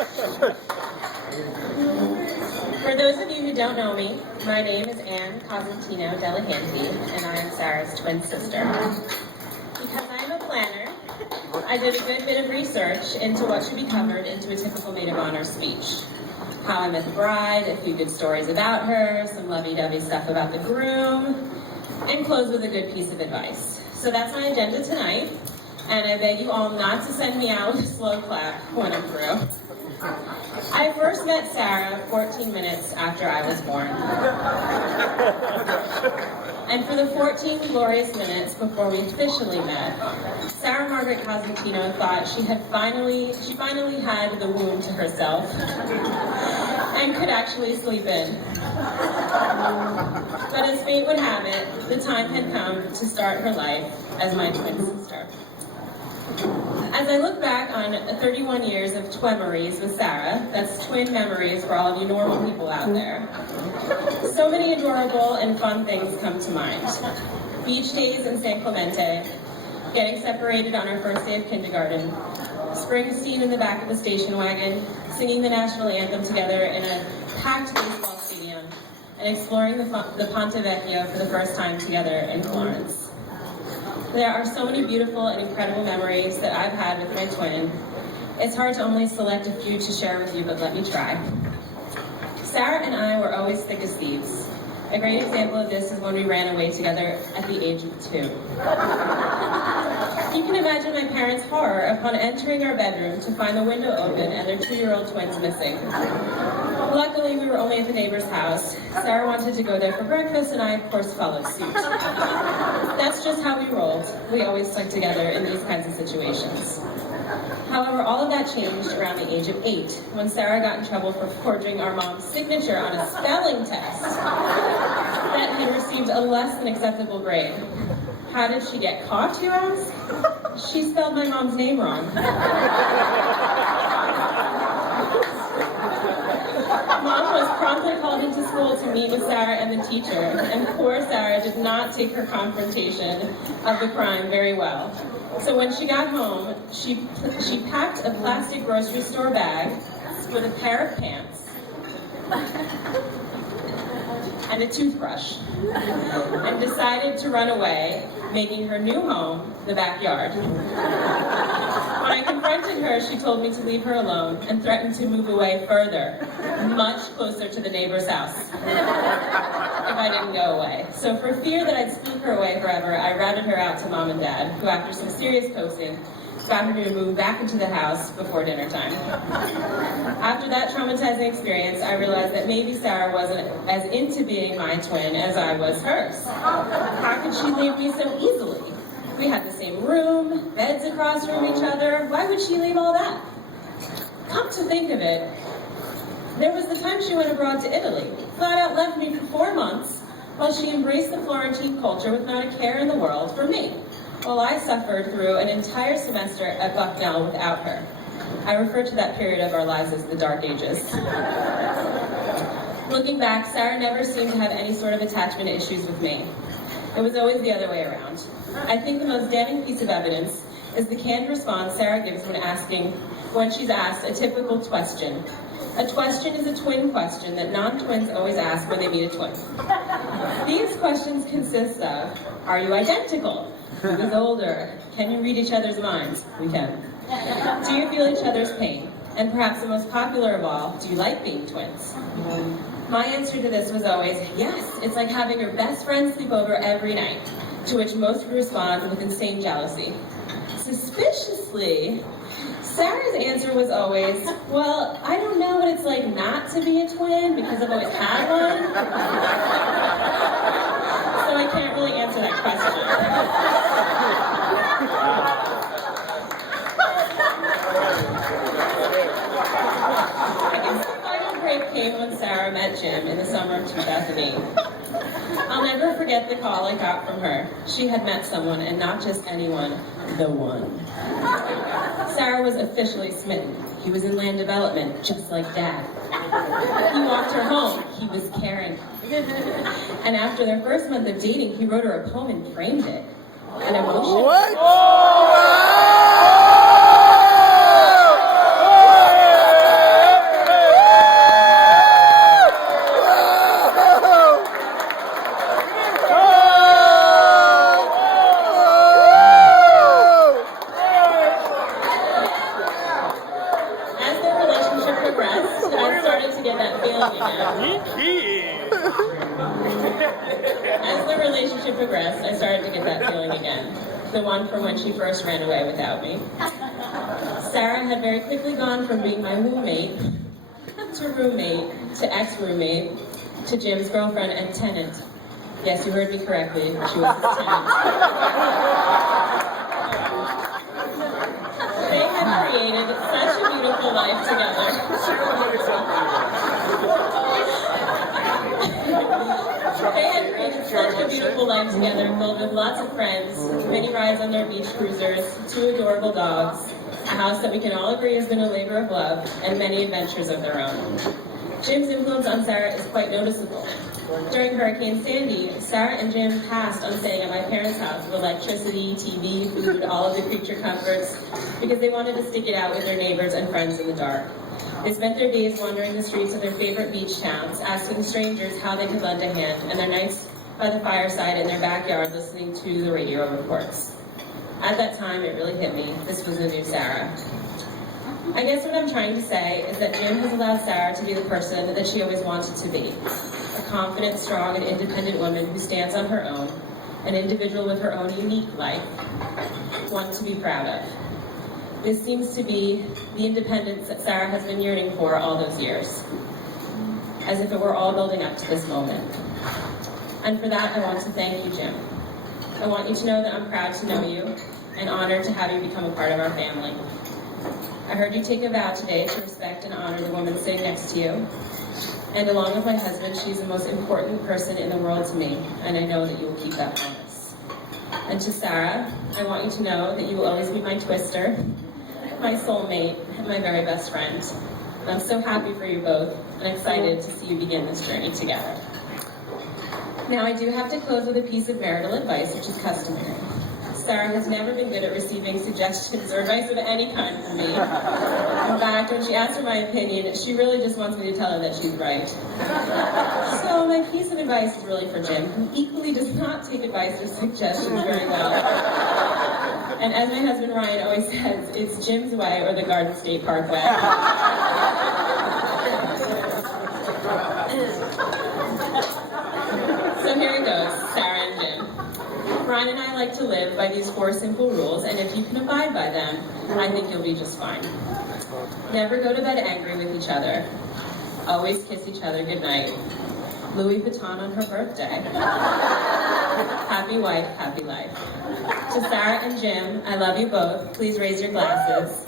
For those of you who don't know me, my name is Anne Cosentino Delahanty, and I am Sarah's twin sister. Because I am a planner, I did a good bit of research into what should be covered into a typical maid of honor speech. How I met the bride, a few good stories about her, some lovey-dovey stuff about the groom, and close with a good piece of advice. So that's my agenda tonight, and I beg you all not to send me out with a slow clap when I'm through. I first met Sarah 14 minutes after I was born. And for the 14 glorious minutes before we officially met, Sarah Margaret Cosentino thought she finally had the womb to herself and could actually sleep in. But as fate would have it, the time had come to start her life as my twin sister. As I look back on 31 years of twemeries with Sarah, that's twin memories for all of you normal people out there, so many adorable and fun things come to mind. Beach days in San Clemente, getting separated on our first day of kindergarten, Springsteen in the back of the station wagon, singing the national anthem together in a packed baseball stadium, and exploring the Ponte Vecchio for the first time together in Florence. There are so many beautiful and incredible memories that I've had with my twin. It's hard to only select a few to share with you, but let me try. Sarah and I were always thick as thieves. A great example of this is when we ran away together at the age of 2. You can imagine my parents' horror upon entering our bedroom to find the window open and their 2-year-old twins missing. Luckily, we were only at the neighbor's house. Sarah wanted to go there for breakfast, and I, of course, followed suit. That's just how we rolled. We always stuck together in these kinds of situations. However, all of that changed around the age of 8, when Sarah got in trouble for forging our mom's signature on a spelling test that had received a less than acceptable grade. How did she get caught, you ask? She spelled my mom's name wrong. Mom was promptly called into school to meet with Sarah and the teacher, and poor Sarah did not take her confrontation of the crime very well. So when she got home, she packed a plastic grocery store bag with a pair of pants and a toothbrush, and decided to run away, making her new home the backyard. When I confronted her, she told me to leave her alone and threatened to move away further, much closer to the neighbor's house, if I didn't go away. So for fear that I'd spook her away forever, I routed her out to Mom and Dad, who after some serious coaxing, got her to move back into the house before dinner time. After that traumatizing experience, I realized that maybe Sarah wasn't as into being my twin as I was hers. How could she leave me so easily? We had the same room, beds across from each other. Why would she leave all that? Come to think of it, there was the time she went abroad to Italy, flat out left me for 4 months, while she embraced the Florentine culture with not a care in the world for me, while I suffered through an entire semester at Bucknell without her. I refer to that period of our lives as the Dark Ages. Looking back, Sarah never seemed to have any sort of attachment issues with me. It was always the other way around. I think the most damning piece of evidence is the canned response Sarah gives when she's asked a typical question. A question is a twin question that non-twins always ask when they meet a twin. These questions consist of, are you identical? Who is older? Can you read each other's minds? We can. Do you feel each other's pain? And perhaps the most popular of all, do you like being twins? My answer to this was always, yes, it's like having your best friend sleep over every night, to which most would respond with insane jealousy. Suspiciously, Sarah's answer was always, well, I don't know what it's like not to be a twin because I've always had one. So I can't really answer that question. I guess the final break came when Sarah met Jim in the summer of 2008. I'll never forget the call I got from her. She had met someone, and not just anyone, the one. Sarah was officially smitten. He was in land development, just like Dad. He walked her home. He was caring. And after their first month of dating, he wrote her a poem and framed it. An emotional... What? progressed, I started to get that feeling again. As the relationship progressed, I started to get that feeling again. The one from when she first ran away without me. Sarah had very quickly gone from being my roommate to roommate to ex-roommate to Jim's girlfriend and tenant. Yes, you heard me correctly. She was his tenant. They had created such a beautiful life together. They had created such a beautiful life together, filled with lots of friends, many rides on their beach cruisers, 2 adorable dogs, a house that we can all agree has been a labor of love, and many adventures of their own. Jim's influence on Sarah is quite noticeable. During Hurricane Sandy, Sarah and Jim passed on staying at my parents' house with electricity, TV, food, all of the creature comforts, because they wanted to stick it out with their neighbors and friends in the dark. They spent their days wandering the streets of their favorite beach towns, asking strangers how they could lend a hand, and their nights by the fireside in their backyard listening to the radio reports. At that time, it really hit me. This was the new Sarah. I guess what I'm trying to say is that Jim has allowed Sarah to be the person that she always wanted to be. A confident, strong, and independent woman who stands on her own, an individual with her own unique life, one to be proud of. This seems to be the independence that Sarah has been yearning for all those years, as if it were all building up to this moment. And for that, I want to thank you, Jim. I want you to know that I'm proud to know you and honored to have you become a part of our family. I heard you take a vow today to respect and honor the woman sitting next to you. And along with my husband, she's the most important person in the world to me, and I know that you will keep that promise. And to Sarah, I want you to know that you will always be my twister, my soulmate, and my very best friend. And I'm so happy for you both, and excited to see you begin this journey together. Now, I do have to close with a piece of marital advice, which is customary. Sarah has never been good at receiving suggestions or advice of any kind from me. In fact, when she asks for my opinion, she really just wants me to tell her that she's right. So my piece of advice is really for Jim, who equally does not take advice or suggestions very well. And as my husband Ryan always says, it's Jim's way or the Garden State Park way. So here it goes, Sarah and Jim. Ryan and I like to live by these 4 simple rules, and if you can abide by them, I think you'll be just fine. Never go to bed angry with each other. Always kiss each other goodnight. Louis Vuitton on her birthday. Happy wife, happy life. To Sarah and Jim, I love you both. Please raise your glasses.